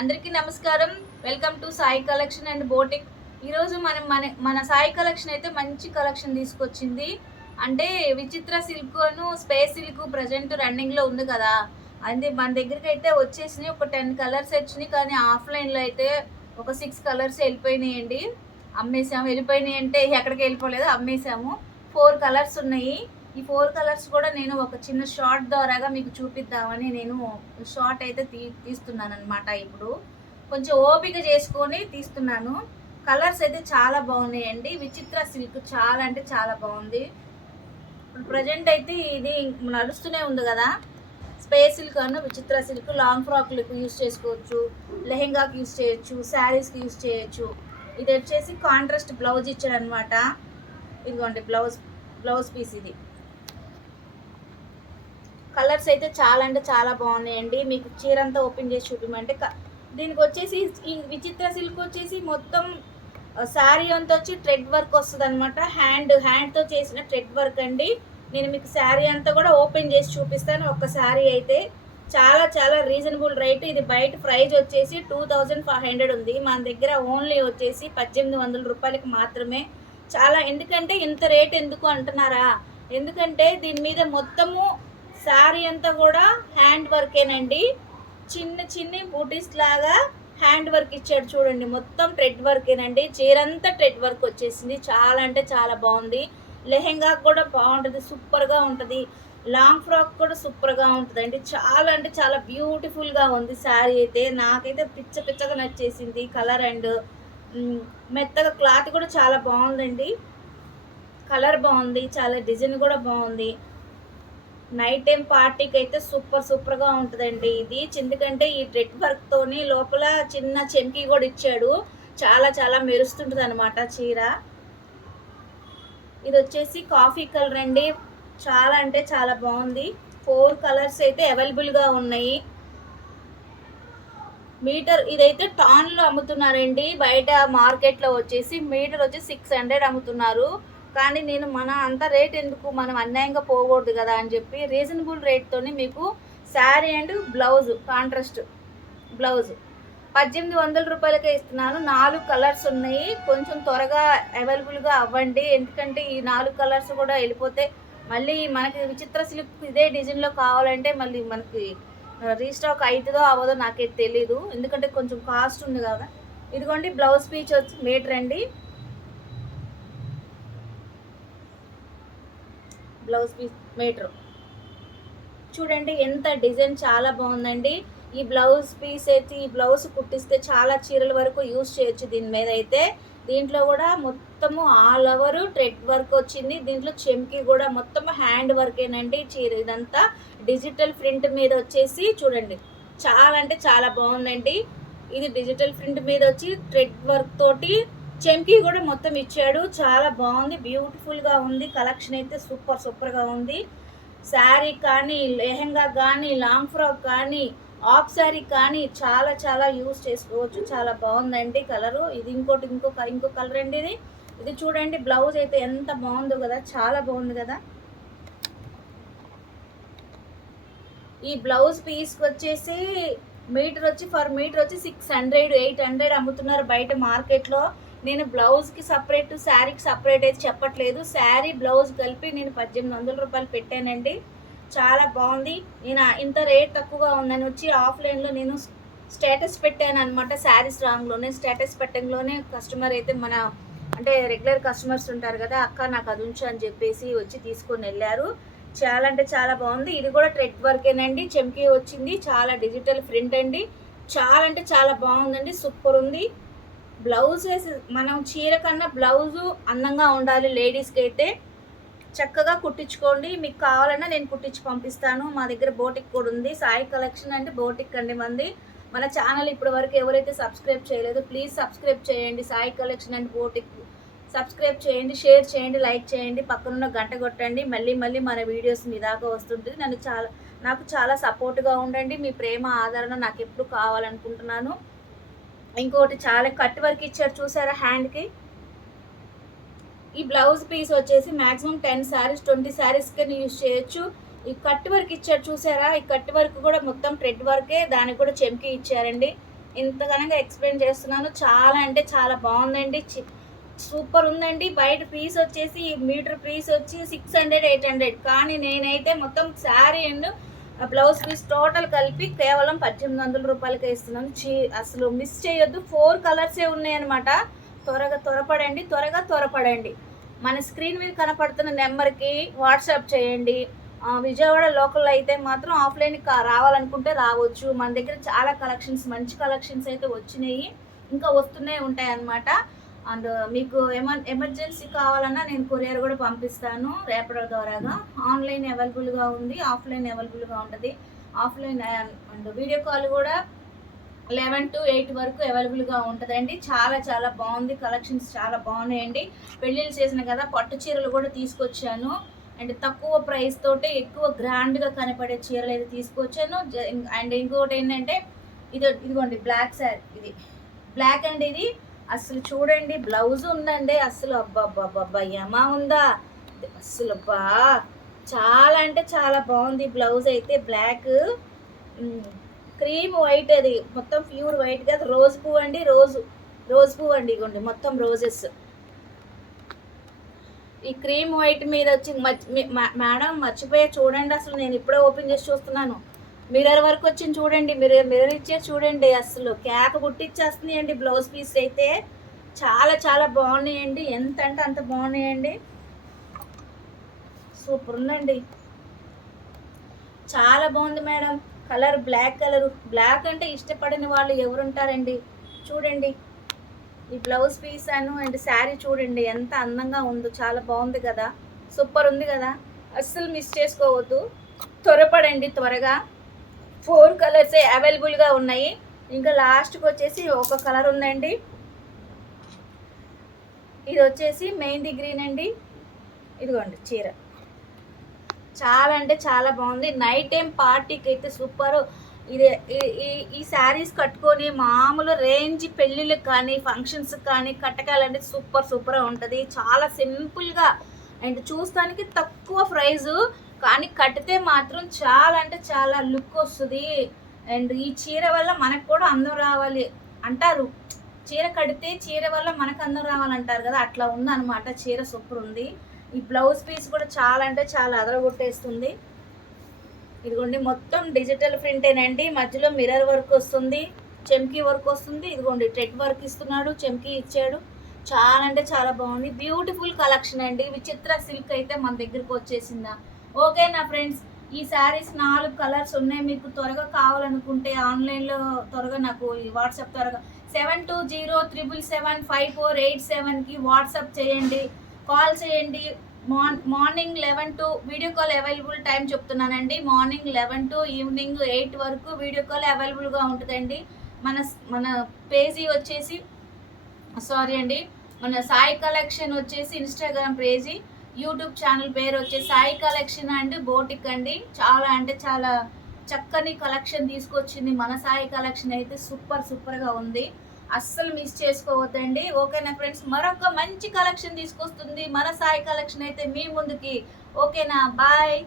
అందరికీ నమస్కారం. Welcome to Sai collection and boutique. ఈరోజు మనం మన సాయి కలెక్షన్ అయితే మంచి కలెక్షన్ తీసుకొచ్చింది. అంటే విచిత్ర సిల్క్ అను స్పేస్ సిల్క్ ప్రజెంట్ రన్నింగ్లో ఉంది కదా, అది మన దగ్గరికి అయితే వచ్చేసినాయి. ఒక 10 కలర్స్ వచ్చినాయి, కానీ ఆఫ్లైన్లో అయితే ఒక 6 కలర్స్ వెళ్ళిపోయినాయండి. అమ్మేసాము. వెళ్ళిపోయినాయి అంటే ఎక్కడికి వెళ్ళిపోలేదు, అమ్మేసాము. 4 కలర్స్ ఉన్నాయి. ఈ 4 కలర్స్ కూడా నేను ఒక చిన్న షార్ట్ ద్వారాగా మీకు చూపిద్దామని నేను షార్ట్ అయితే తీస్తున్నాను అనమాట. ఇప్పుడు కొంచెం ఓపిక చేసుకొని తీస్తున్నాను. కలర్స్ అయితే చాలా బాగున్నాయండి. విచిత్ర సిల్క్ చాలా అంటే చాలా బాగుంది. ఇప్పుడు ప్రజెంట్ అయితే ఇది నడుస్తూనే ఉంది కదా, స్పేస్ సిల్క్ అన్న విచిత్ర సిల్క్ లాంగ్ ఫ్రాక్లకు యూస్ చేసుకోవచ్చు, లెహెంగాకి యూస్ చేయొచ్చు, శారీస్కి యూస్ చేయొచ్చు. ఇది వచ్చేసి కాంట్రాస్ట్ బ్లౌజ్ ఇచ్చాడు అనమాట. ఇదిగోండి బ్లౌజ్ పీస్. ఇది కలర్స్ అయితే చాలా అంటే చాలా బాగున్నాయండి. మీకు చీర అంతా ఓపెన్ చేసి చూపిమంటే దీనికి వచ్చేసి ఈ విచిత్ర సిల్క్ వచ్చేసి మొత్తం శారీ అంతా వచ్చి థ్రెడ్ వర్క్ వస్తుంది అనమాట. హ్యాండ్తో చేసిన థ్రెడ్ వర్క్ అండి. నేను మీకు శారీ అంతా కూడా ఓపెన్ చేసి చూపిస్తాను. ఒక శారీ అయితే చాలా చాలా రీజనబుల్ రేట్. ఇది బయట ప్రైస్ వచ్చేసి 2500 ఉంది. మన దగ్గర ఓన్లీ వచ్చేసి 1800 రూపాయలకి మాత్రమే. చాలా, ఎందుకంటే ఇంత రేట్ ఎందుకు అంటున్నారా, ఎందుకంటే దీని మీద మొత్తము శారీ అంతా కూడా హ్యాండ్ వర్కేనండి. చిన్ని బూటీస్ లాగా హ్యాండ్ వర్క్ ఇచ్చాడు చూడండి. మొత్తం థ్రెడ్ వర్కేనండి. చీరంతా థ్రెడ్ వర్క్ వచ్చేసింది. చాలా అంటే చాలా బాగుంది. లెహెంగా కూడా బాగుంటుంది, సూపర్గా ఉంటుంది. లాంగ్ ఫ్రాక్ కూడా సూపర్గా ఉంటుంది అండి. చాలా అంటే చాలా బ్యూటిఫుల్గా ఉంది శారీ అయితే. నాకైతే పిచ్చగా నచ్చేసింది. కలర్ అండ్ మెత్తగా క్లాత్ కూడా చాలా బాగుందండి. కలర్ బాగుంది, చాలా డిజైన్ కూడా బాగుంది. నైట్ టైం పార్టీకి అయితే సూపర్గా ఉంటుందండి ఇది. ఎందుకంటే ఈ థ్రెడ్ వర్క్తోని లోపల చిన్న చెంకి కూడా ఇచ్చాడు. చాలా చాలా మెరుస్తుంటుంది అనమాట చీర. ఇది వచ్చేసి కాఫీ కలర్ అండి. చాలా అంటే చాలా బాగుంది. 4 కలర్స్ అయితే అవైలబుల్గా ఉన్నాయి. మీటర్ ఇదైతే టాన్లో అమ్ముతున్నారండి. బయట మార్కెట్లో వచ్చేసి మీటర్ వచ్చి 600 అమ్ముతున్నారు. కానీ నేను మన అంత రేట్ ఎందుకు, మనం అన్యాయంగా పోకూడదు కదా అని చెప్పి రీజనబుల్ రేట్తోని మీకు sari and blouse, contrast blouse 1800 రూపాయలకే ఇస్తున్నాను. 4 కలర్స్ ఉన్నాయి. కొంచెం త్వరగా అవైలబుల్గా అవ్వండి, ఎందుకంటే ఈ 4 కలర్స్ కూడా వెళ్ళిపోతే మళ్ళీ మనకి విచిత్ర సిల్క్ ఇదే డిజైన్లో కావాలంటే మళ్ళీ మనకి రీస్టాక్ అవుతుందో అవ్వదో నాకైతే తెలీదు, ఎందుకంటే కొంచెం కాస్ట్ ఉంది కదా. ఇదిగోండి బ్లౌజ్ పీస్ వచ్చి మీటర్ అండి. బ్లౌజ్ పీస్ మీటర్ చూడండి, ఎంత డిజైన్ చాలా బాగుందండి. ఈ బ్లౌజ్ పీస్ అయితే ఈ బ్లౌజ్ కుట్టిస్తే చాలా చీరల వరకు యూజ్ చేయొచ్చు దీని మీద అయితే. దీంట్లో కూడా మొత్తము ఆల్ ఓవర్ థ్రెడ్ వర్క్ వచ్చింది. దీంట్లో చెంకి కూడా మొత్తం హ్యాండ్ వర్కేనండి. చీర ఇదంతా డిజిటల్ ప్రింట్ మీద వచ్చేసి చూడండి, చాలా అంటే చాలా బాగుందండి. ఇది డిజిటల్ ప్రింట్ మీద వచ్చి థ్రెడ్ వర్క్ తోటి చెంకి కూడా మొత్తం ఇచ్చాడు. చాలా బాగుంది, బ్యూటిఫుల్గా ఉంది. కలెక్షన్ అయితే సూపర్గా ఉంది. శారీ కానీ, లెహెంగా కానీ, లాంగ్ ఫ్రాక్ కానీ, ఆఫ్ శారీ కానీ చాలా చాలా యూజ్ చేసుకోవచ్చు. చాలా బాగుందండి కలరు. ఇది ఇంకో కలర్ అండి. ఇది చూడండి, బ్లౌజ్ అయితే ఎంత బాగుందో కదా, చాలా బాగుంది కదా. ఈ బ్లౌజ్ పీస్కి వచ్చేసి మీటర్ వచ్చి 600 800 అమ్ముతున్నారు బయట మార్కెట్లో. నేను బ్లౌజ్కి సపరేట్, శారీకి సపరేట్ అయితే చెప్పట్లేదు. శారీ బ్లౌజ్ కలిపి నేను 1800 రూపాయలు పెట్టానండి. చాలా బాగుంది. నేను ఇంత రేట్ తక్కువగా ఉందని వచ్చి ఆఫ్లైన్లో నేను స్టేటస్ పెట్టాను అనమాట. శారీస్ రాంగ్లోనే స్టేటస్ పెట్టంలోనే కస్టమర్ అయితే అంటే రెగ్యులర్ కస్టమర్స్ ఉంటారు కదా, అక్క నాకు అది ఉంచు అని చెప్పేసి వచ్చి తీసుకొని వెళ్ళారు. చాలా అంటే చాలా బాగుంది. ఇది కూడా థ్రెడ్ వర్కేనండి. చెంకి వచ్చింది. చాలా డిజిటల్ ప్రింట్ అండి. చాలా అంటే చాలా బాగుందండి, సూపర్ ఉంది. బ్లౌజ్ మనం చీర కన్నా బ్లౌజు అందంగా ఉండాలి. లేడీస్కి అయితే చక్కగా కుట్టించుకోండి. మీకు కావాలన్నా నేను కుట్టించి పంపిస్తాను. మా దగ్గర బోటిక్ కూడా ఉంది. సాయి కలెక్షన్ అంటే బోటిక్ అండి మంది. మన ఛానల్ ఇప్పటి వరకు ఎవరైతే సబ్స్క్రైబ్ చేయలేదు ప్లీజ్ సబ్స్క్రైబ్ చేయండి. Sai collection and boutique subscribe చేయండి, షేర్ చేయండి, లైక్ చేయండి, పక్కనున్న గంట కొట్టండి. మళ్ళీ మన వీడియోస్ మీ దాకా వస్తుంటుంది. నాకు చాలా సపోర్ట్గా ఉండండి. మీ ప్రేమ ఆదరణ నాకు ఎప్పుడు కావాలనుకుంటున్నాను. ఇంకోటి చాలా కట్ వర్క్ ఇచ్చారు చూసారా హ్యాండ్కి. ఈ బ్లౌజ్ పీస్ వచ్చేసి మ్యాక్సిమం 10 శారీస్ 20 శారీస్కి యూజ్ చేయొచ్చు. ఈ కట్ వర్క్ ఇచ్చారు చూసారా, ఈ కట్ వర్క్ కూడా మొత్తం థ్రెడ్ వర్కే, దానికి కూడా చెంకి ఇచ్చారండి. ఇంతగానంగా ఎక్స్ప్లెయిన్ చేస్తున్నాను. చాలా అంటే చాలా బాగుందండి. సూపర్ ఉందండి. బయట పీస్ వచ్చేసి మీటర్ పీస్ వచ్చి 600 800, కానీ నేనైతే మొత్తం sari and blouse piece total కలిపి కేవలం 1800 రూపాయలకే ఇస్తున్నాను. అసలు మిస్ చేయొద్దు. 4 కలర్సే ఉన్నాయన్నమాట. త్వరగా త్వరపడండి. మన స్క్రీన్ మీద కనపడుతున్న నెంబర్కి వాట్సాప్ చేయండి. విజయవాడ లోకల్ అయితే మాత్రం ఆఫ్లైన్ రావాలనుకుంటే రావచ్చు. మన దగ్గర చాలా కలెక్షన్స్, మంచి కలెక్షన్స్ అయితే వచ్చినాయి, ఇంకా వస్తూనే ఉంటాయి అన్నమాట. అండ్ మీకు ఎమర్జెన్సీ కావాలన్నా నేను కొరియర్ కూడా పంపిస్తాను రేపటి ద్వారాగా. ఆన్లైన్ అవైలబుల్గా ఉంది, ఆఫ్లైన్ అవైలబుల్గా ఉంటుంది. ఆఫ్లైన్ అండ్ వీడియో కాల్ కూడా 11 to 8 వరకు అవైలబుల్గా ఉంటుందండి. చాలా చాలా బాగుంది, కలెక్షన్స్ చాలా బాగున్నాయండి. పెళ్ళిళ్ళు చేసిన కదా, పట్టు చీరలు కూడా తీసుకొచ్చాను. అండ్ తక్కువ ప్రైస్ తోటి ఎక్కువ గ్రాండ్గా కనపడే చీరలు అయితే తీసుకొచ్చాను. అండ్ ఇంకొకటి ఏంటంటే ఇదిగోండి బ్లాక్ శారీ, ఇది బ్లాక్ అండ్ ఇది అసలు చూడండి బ్లౌజ్ ఉందండి. అసలు అబ్బా యమా ఉందా అసలు అబ్బా, చాలా అంటే చాలా బాగుంది. బ్లౌజ్ అయితే బ్లాక్, క్రీమ్ వైట్, అది మొత్తం ప్యూర్ వైట్ కదా, రోజ్ పువ్వు అండి, రోజ్ పువ్వు అండి. ఇగోండి మొత్తం రోజెస్. ఈ క్రీమ్ వైట్ మీద వచ్చి మేడం మర్చిపోయా చూడండి. అసలు నేను ఇప్పుడే ఓపెన్ చేసి చూస్తున్నాను. మిర్రర్ వర్క్ వచ్చింది చూడండి, మిర్రర్ ఇచ్చే చూడండి. అసలు కేక పుట్టిచ్చేస్తున్నాయండి. బ్లౌజ్ పీస్ అయితే చాలా చాలా బాగున్నాయండి. ఎంత అంటే అంత బాగున్నాయండి. సూపర్ ఉందండి, చాలా బాగుంది madam. Colour black colour, black అంటే ఇష్టపడిన వాళ్ళు ఎవరుంటారండి. చూడండి ఈ బ్లౌజ్ పీస్ అండ్ శారీ చూడండి ఎంత అందంగా ఉందో, చాలా బాగుంది కదా, సూపర్ ఉంది కదా. అస్సలు మిస్ చేసుకోవద్దు, త్వరపడండి త్వరగా. 4 కలర్సే అవైలబుల్గా ఉన్నాయి. ఇంకా లాస్ట్కి వచ్చేసి ఒక కలర్ ఉందండి, ఇది వచ్చేసి మెహందీ గ్రీన్ అండి. ఇదిగోండి చీర, చాలా అంటే చాలా బాగుంది. నైట్ టైం పార్టీకి అయితే సూపర్. ఇది ఈ శారీస్ కట్టుకొని మామూలు రేంజ్ పెళ్ళిళ్ళకి కానీ ఫంక్షన్స్కి కానీ కట్టకాలంటే సూపర్గా ఉంటుంది. చాలా సింపుల్గా అండ్ చూస్తానికి తక్కువ ప్రైజు, కానీ కట్టితే మాత్రం చాలా అంటే చాలా లుక్ వస్తుంది. అండ్ ఈ చీర వల్ల మనకు కూడా అందం రావాలి అంటారు. చీర కడితే చీర వల్ల మనకు అందం రావాలంటారు కదా, అట్లా ఉందన్నమాట. చీర సూపర్ ఉంది. ఈ బ్లౌజ్ పీస్ కూడా చాలా అంటే చాలా అదరగొట్టేస్తుంది. ఇదిగోండి మొత్తం డిజిటల్ ప్రింటేనండి. మధ్యలో మిర్రర్ వర్క్ వస్తుంది, చెమ్కీ వర్క్ వస్తుంది. ఇదిగోండి థ్రెడ్ వర్క్ ఇస్తున్నాడు, చెమ్కీ ఇచ్చాడు. చాలా అంటే చాలా బాగుంది. బ్యూటిఫుల్ కలెక్షన్ అండి. విచిత్ర సిల్క్ అయితే మన దగ్గరకు వచ్చేసిందా. ఓకే నా ఫ్రెండ్స్, ఈ శారీస్ 4 కలర్స్ ఉన్నాయి. మీకు త్వరగా కావాలనుకుంటే ఆన్లైన్లో త్వరగా నాకు వాట్సాప్ త్వరగా 7207775487కి వాట్సాప్ చేయండి, కాల్ చేయండి. Morning 11 to video call available time చెప్తున్నానండి. మార్నింగ్ 11 to ఈవినింగ్ 8 వరకు వీడియో కాల్ అవైలబుల్గా ఉంటుందండి. మన పేజీ వచ్చేసి మన సాయి కలెక్షన్ వచ్చేసి ఇన్స్టాగ్రామ్ పేజీ, యూట్యూబ్ ఛానల్ పేరు వచ్చేసి సాయి కలెక్షన్ అండ్ బోటిక్ అండి. చాలా అంటే చాలా చక్కని కలెక్షన్ తీసుకొచ్చింది మన సాయి కలెక్షన్ అయితే. సూపర్గా ఉంది, అస్సలు మిస్ చేసుకోవద్దండి. ఓకేనా ఫ్రెండ్స్, మరొక మంచి కలెక్షన్ తీసుకొస్తుంది మన సాయి కలెక్షన్ అయితే మీ ముందుకి. ఓకేనా, బాయ్.